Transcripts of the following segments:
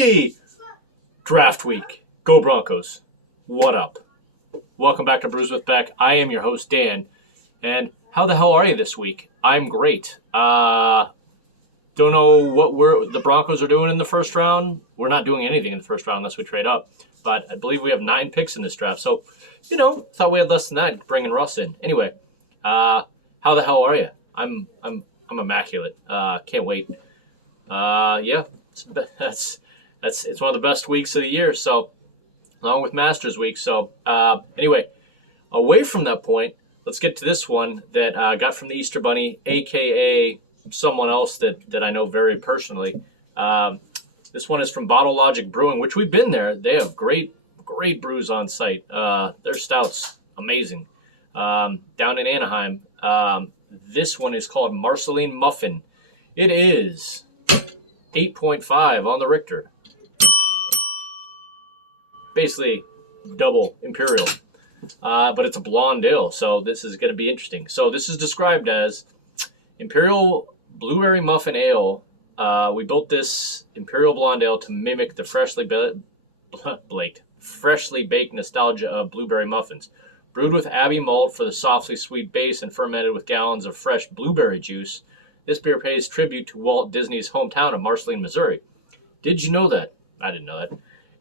Hey! Draft week. Go Broncos. What up? Welcome back to Brews with Beck. I am your host, Dan. And how the hell are you this week? I'm great. Don't know what the Broncos are doing in the first round. We're not doing anything in the first round unless we trade up. But I believe we have 9 picks in this draft. So, thought we had less than that bringing Russ in. Anyway, how the hell are you? I'm immaculate. Can't wait. Yeah, it's one of the best weeks of the year. So, along with Masters Week. So, anyway, away from that point, let's get to this one that I got from the Easter Bunny, a.k.a. someone else that I know very personally. This one is from Bottle Logic Brewing, which we've been there. They have great brews on site. Their stout's amazing. Down in Anaheim. This one is called Marceline Muffin. It is 8.5 on the Richter. Basically double imperial. But it's a blonde ale, so this is going to be interesting. So this is described as Imperial Blueberry Muffin Ale. We built this Imperial Blonde Ale to mimic the freshly baked nostalgia of blueberry muffins. Brewed with Abbey malt for the softly sweet base and fermented with gallons of fresh blueberry juice, this beer pays tribute to Walt Disney's hometown of Marceline, Missouri. Did you know that? I didn't know that.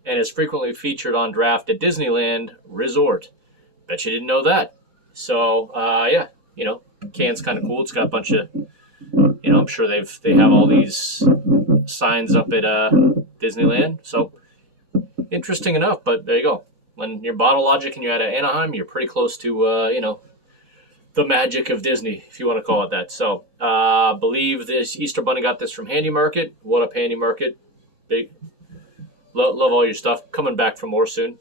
And is frequently featured on draft at Disneyland Resort. Bet you didn't know that. So, yeah, can's kind of cool. It's got a bunch of, I'm sure they have all these signs up at Disneyland. So, interesting enough, but there you go. When you're Bottle Logic and you're at Anaheim, you're pretty close to, the magic of Disney, if you want to call it that. So, believe this Easter Bunny got this from Handy Market. What up, Handy Market? Big. Love all your stuff. Coming back for more soon.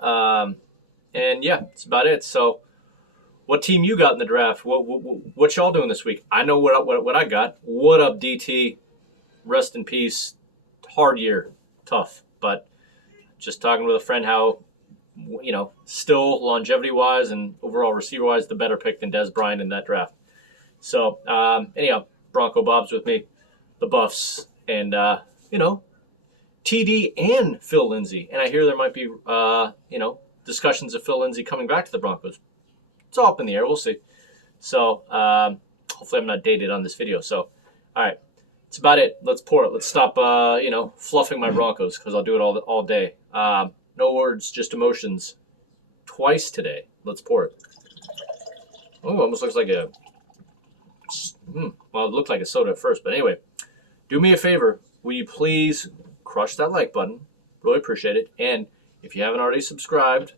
And yeah, that's about it. So, what team you got in the draft? What y'all doing this week? I know what I got. What up, DT? Rest in peace. Hard year, tough, but just talking with a friend how, still longevity-wise and overall receiver-wise, the better pick than Des Bryant in that draft. So, anyhow, Bronco Bob's with me, the Buffs, and, TD and Phil Lindsay. And I hear there might be, discussions of Phil Lindsay coming back to the Broncos. It's all up in the air. We'll see. So, hopefully I'm not dated on this video. So, all right. That's about it. Let's pour it. Let's stop, fluffing my Broncos because I'll do it all day. No words, just emotions. Twice today. Let's pour it. Oh, almost looks like well, it looked like a soda at first. But anyway, do me a favor. Will you please crush that like button? Really appreciate it. And if you haven't already subscribed,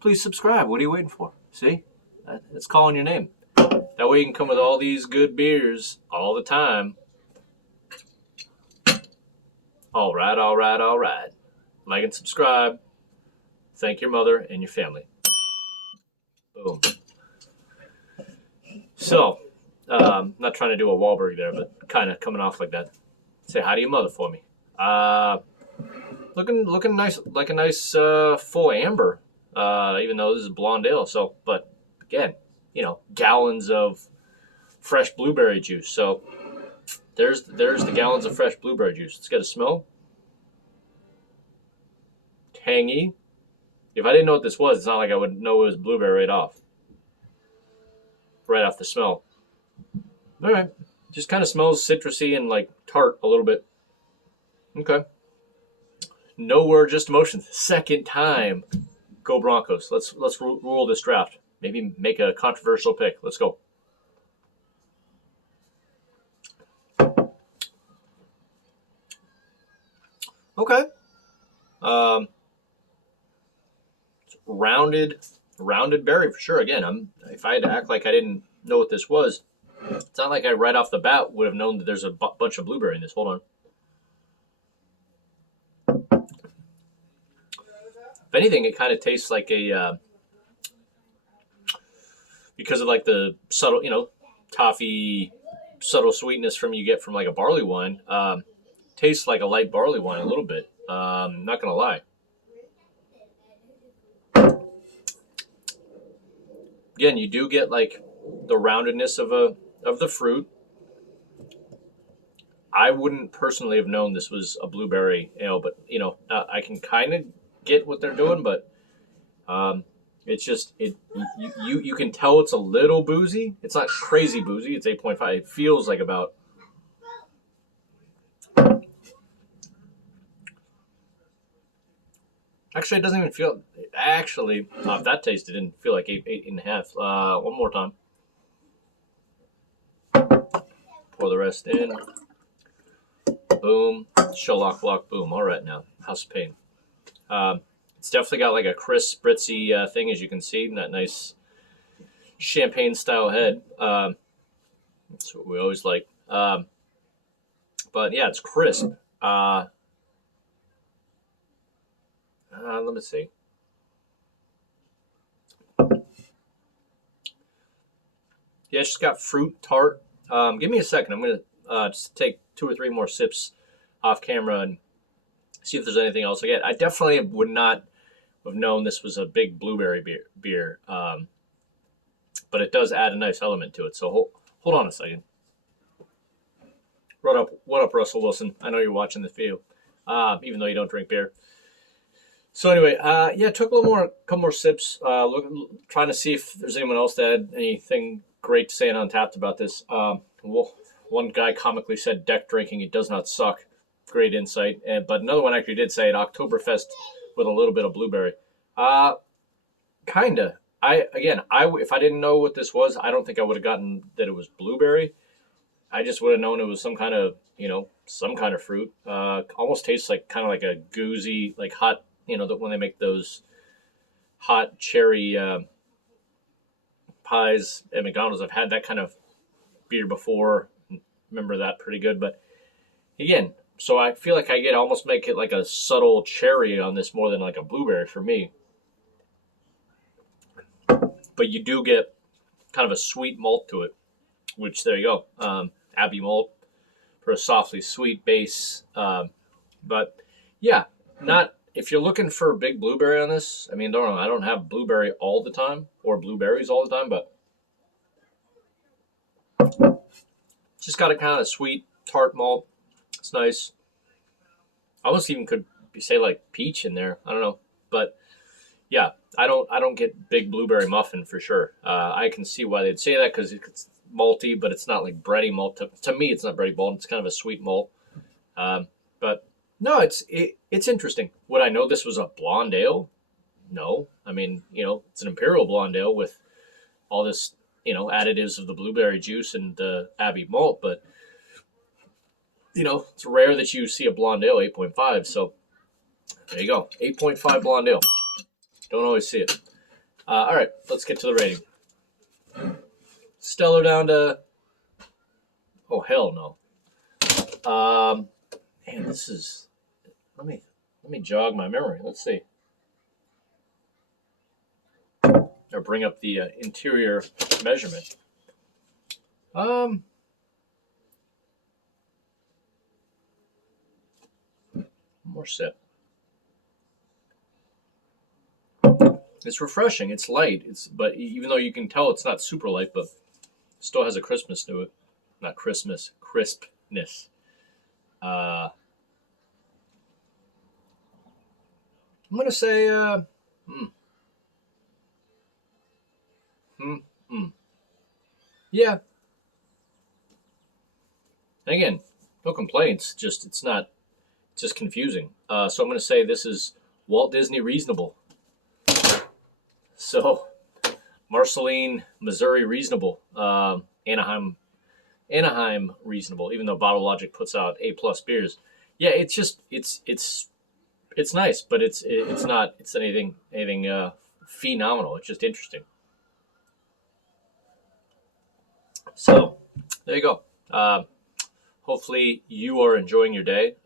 please subscribe. What are you waiting for? See? It's calling your name. That way you can come with all these good beers all the time. All right. Like and subscribe. Thank your mother and your family. Boom. So, not trying to do a Wahlberg there, but kind of coming off like that. Say hi to your mother for me. Looking nice, like a nice full amber. Even though this is blonde ale. So, but again, gallons of fresh blueberry juice. So there's the gallons of fresh blueberry juice. Let's get a smell. Tangy. If I didn't know what this was, it's not like I would know it was blueberry right off the smell. All right. Just kind of smells citrusy and like tart a little bit. Okay. No word, just emotions. Second time. Go Broncos. Let's rule this draft. Maybe make a controversial pick. Let's go. Okay. Rounded berry for sure. Again, if I had to act like I didn't know what this was, it's not like I right off the bat would have known that there's a bunch of blueberry in this. Hold on. If anything, it kind of tastes like a, because of like the subtle, toffee, subtle sweetness you get from like a barley wine, tastes like a light barley wine a little bit. Not going to lie. Again, you do get like the roundedness of the fruit. I wouldn't personally have known this was a blueberry ale, but I can kind of get what they're doing, but it's just you can tell it's a little boozy. It's not crazy boozy. It's 8.5. It feels like about. Actually, it doesn't even feel. Actually, that taste it didn't feel like 8.5. One more time. Pour the rest in. Boom. Sherlock block. Boom. All right now. House of Pain. It's definitely got like a crisp, spritzy thing, as you can see. That nice champagne style head. That's what we always like. But yeah, it's crisp. Let me see. Yeah, it's just got fruit, tart. Give me a second. I'm going to just take 2 or 3 more sips off camera and see if there's anything else I get. I definitely would not have known this was a big blueberry beer. But it does add a nice element to it. So hold on a second. What up, Russell Wilson? I know you're watching this video, even though you don't drink beer. So anyway, yeah, took a couple more sips, trying to see if there's anyone else that had anything great to say on Untapped about this. Well, one guy comically said, "Deck drinking, it does not suck." Great insight. But another one actually did say it, Oktoberfest with a little bit of blueberry. Kinda. If I didn't know what this was, I don't think I would have gotten that it was blueberry. I just would have known it was some kind of fruit. Almost tastes like kind of like a goozy, like hot. When they make those hot cherry pies at McDonald's. I've had that kind of beer before. Remember that pretty good. But again, so I feel like I almost make it like a subtle cherry on this more than like a blueberry for me. But you do get kind of a sweet malt to it, which there you go. Abbey malt for a softly sweet base. But yeah, not. If you're looking for a big blueberry on this, I mean, I don't have blueberry all the time or blueberries all the time, but just got a kind of sweet tart malt. It's nice. I almost even could say like peach in there. I don't know, but yeah, I don't get big blueberry muffin for sure. I can see why they'd say that because it's malty, but it's not like bready malt. To me, it's not bready malt. It's kind of a sweet malt, but. No, it's interesting. Would I know this was a blonde ale? No. I mean, it's an imperial blonde ale with all this, additives of the blueberry juice and the Abbey malt, but it's rare that you see a blonde ale 8.5. So there you go, 8.5 blonde ale. Don't always see it. All right, let's get to the rating. Stellar down to hell no. Man, this is. Let me jog my memory. Let's see. Or bring up the interior measurement. More sip. It's refreshing. It's light. But even though you can tell it's not super light, but it still has a crispness to it. Not crispness. I'm going to say, yeah. And again, no complaints. It's just confusing. So I'm going to say this is Walt Disney reasonable. So, Marceline, Missouri reasonable. Anaheim reasonable. Even though Bottle Logic puts out A+ beers, yeah, it's nice, but it's not anything phenomenal. It's just interesting. So there you go. Hopefully you are enjoying your day.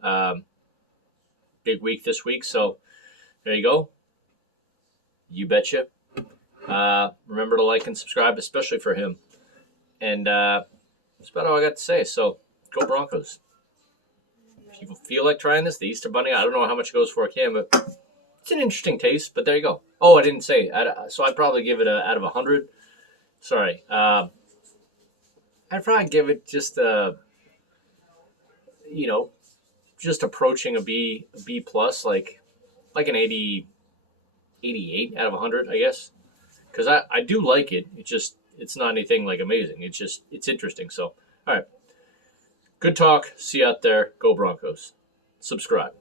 Big week this week, so there you go. You betcha. Remember to like and subscribe, especially for him. And that's about all I got to say. So go Broncos. If you feel like trying this, the Easter Bunny, I don't know how much it goes for a can, but it's an interesting taste. But there you go. Oh, I didn't say. So I'd probably give it out of 100. Sorry. I'd probably give it just you know, just approaching a B plus, like an 88 out of 100, I guess. Because I do like it. It's not anything like amazing. It's interesting. So, all right. Good talk. See you out there. Go Broncos. Subscribe.